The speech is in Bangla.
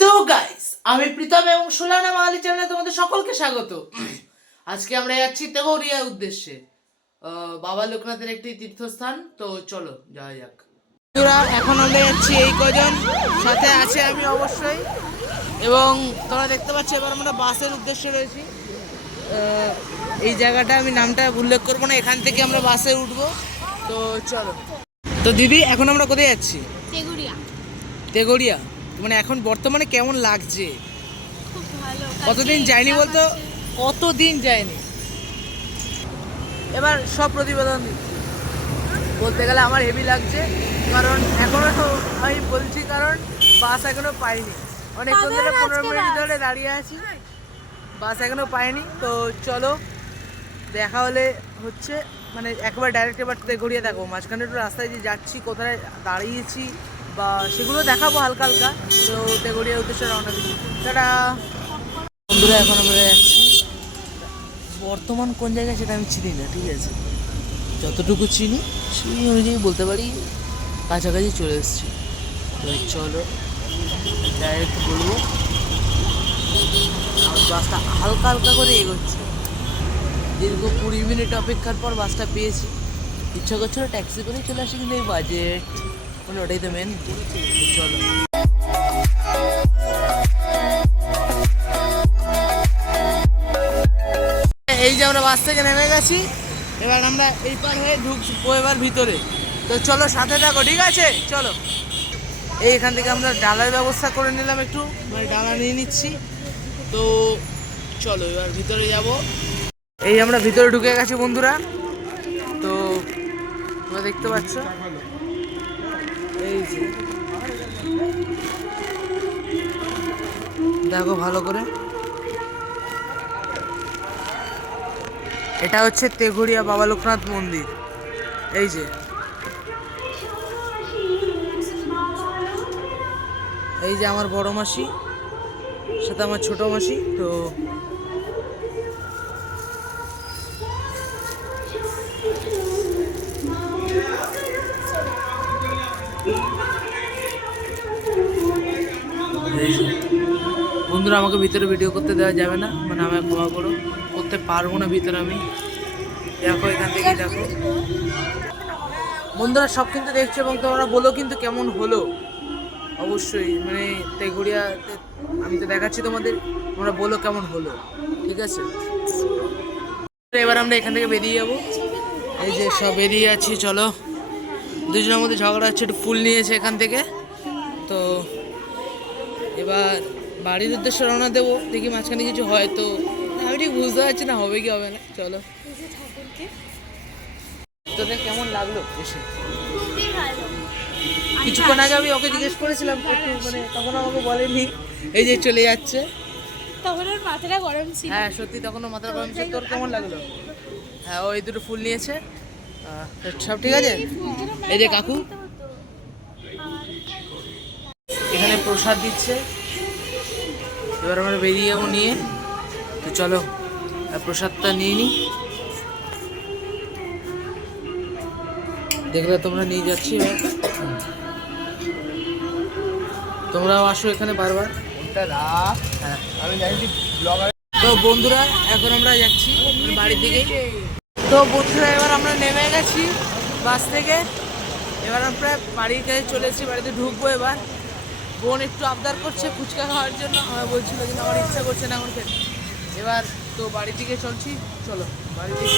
তো গাইস, আমি প্রীতম এবং সোলানা মাহালি চ্যানেলে তোমাদের সকলকে স্বাগত। আজকে আমরা যাচ্ছি তেঘরিয়ার উদ্দেশ্যে। বাবা লোকনাথের একটি তীর্থস্থান। তো চলো যাওয়া যাক। এখন আমরা যাচ্ছি এই কজন, সাথে আছে আমি অবশ্যই। এবং তোমরা দেখতে পাচ্ছ এবার আমরা বাসের উদ্দেশ্যে রয়েছি। এই জায়গাটা আমি নামটা উল্লেখ করবো না, এখান থেকে আমরা বাসে উঠবো। তো চলো। তো দিদি, এখন আমরা কোথায় যাচ্ছি? তেঘরিয়া। মানে এখন বর্তমানে কেমন লাগছে? খুব ভালো। কতদিন যায়নি বলতো, কতদিন যায়নি। এবার সব প্রতিবেদন দিচ্ছি। বলতে গেলে আমার হেভি লাগছে, কারণ এখনো আমি বলছি কারণ বাস এখনো পাইনি। অনেকক্ষণ ধরে 15 মিনিট ধরে দাঁড়িয়ে আছি, বাস এখনো পাইনি। তো চলো, দেখা হলে হচ্ছে মানে একবার ডাইরেক্ট এবার তেঘরিয়া দেখো। মাঝখানে একটু রাস্তায় যে যাচ্ছি, কোথায় দাঁড়িয়েছি বা সেগুলো দেখাবো হালকা হালকা। তো তেঘরিয়ার উদ্দেশ্যে রওনা দিচ্ছি। তারা বন্ধুরা, এখন আমরা যাচ্ছি। বর্তমান কোন জায়গায় সেটা আমি চিনি না, ঠিক আছে? যতটুকু চিনি সেই অনুযায়ী বলতে পারি কাছাকাছি চলে এসেছি। তো চলো ডাইরেক্ট বলবো। বাসটা হালকা হালকা করে এগোচ্ছে। দীর্ঘ 20 মিনিট অপেক্ষার পর বাসটা পেয়েছি। ইচ্ছা করছিল ট্যাক্সি করে চলে আসি, কিন্তু এই বাজেট মানে ওটাই তো মেন। চলো। এই যে আমরা বাস থেকে নেমে গেছি, এবার আমরা এই পার হয়ে ঢুকবো এবার ভিতরে। তো চলো সাথে থাকো, ঠিক আছে? চলো। এইখান থেকে আমরা ডালার ব্যবস্থা করে নিলাম, একটু মানে ডালা নিয়ে নিচ্ছি। তো চলো এবার ভিতরে যাব। এই আমরা ভিতরে ঢুকে গেছি বন্ধুরা। তো তোমরা দেখতে পাচ্ছ, এই যে দেখো ভালো করে, এটা হচ্ছে তেঘরিয়া বাবা লোকনাথ মন্দির। এই যে এই যে আমার বড় মাসি, সাথে আমার ছোট মাসি। তো বন্ধুরা, আমাকে ভিতরে ভিডিও করতে দেওয়া যাবে না, মানে আমাকে ক্ষমা করো, করতে পারবো না ভিতরে আমি। দেখো এখান থেকে দেখো বন্ধুরা, সব কিন্তু দেখছো এবং তোমরা বলো কিন্তু কেমন হলো অবশ্যই। মানে তেঘরিয়াতে আমি তো দেখাচ্ছি তোমাদের, তোমরা বলো কেমন হলো, ঠিক আছে? এবার আমরা এখান থেকে বেরিয়ে যাবো। এই যে সব বেরিয়ে যাচ্ছি, চলো। দুজনের মধ্যে ঝগড়া হচ্ছে, একটু ফুল নিয়েছে এখান থেকে। তো এবার বাড়ির উদ্দেশ্যে রওনা দেবো। দেখি মাঝখানে কিছু হয় তো, আমি ঠিক বুঝতে পারছি না হবে কি হবে না। চলো। তোদের কেমন লাগলো এসে? কিছুক্ষণ আগে আমি ওকে জিজ্ঞেস করেছিলাম একটু, মানে তখন আমাকে বলেনি। এই যে চলে যাচ্ছে, তখন ওর মাথাটা গরম ছিল। হ্যাঁ সত্যি, তখনও মাথার গরম ছিল। তোর কেমন লাগলো? হ্যাঁ, ওই দুটো ফুল নিয়েছে, সব ঠিক আছে। এই যে কাকু এখানে প্রসাদ দিচ্ছে, এবার আমরা বেরিয়ে যাবো নিয়ে। তো চলো প্রসাদটা নিয়ে নিই। দেখলে তোমরা নিয়ে যাচ্ছি, তোমরাও আসো এখানে বারবার। হ্যাঁ, আমি জানি ব্লগার। তো বন্ধুরা, এখন আমরা যাচ্ছি বাড়ি থেকে। তো বন্ধুরা, এবার আমরা নেমে গেছি বাস থেকে। এবার আমরা বাড়ির কাছে চলে এসেছি, বাড়িতে ঢুকবো এবার। বোন একটু আবদার করছে ফুচকা খাওয়ার জন্য, আমার বলছিল কিন্তু আমার ইচ্ছা করছে না এখন খেতে। এবার তো বাড়ির দিকে চলছি, চলো বাড়ি থেকে।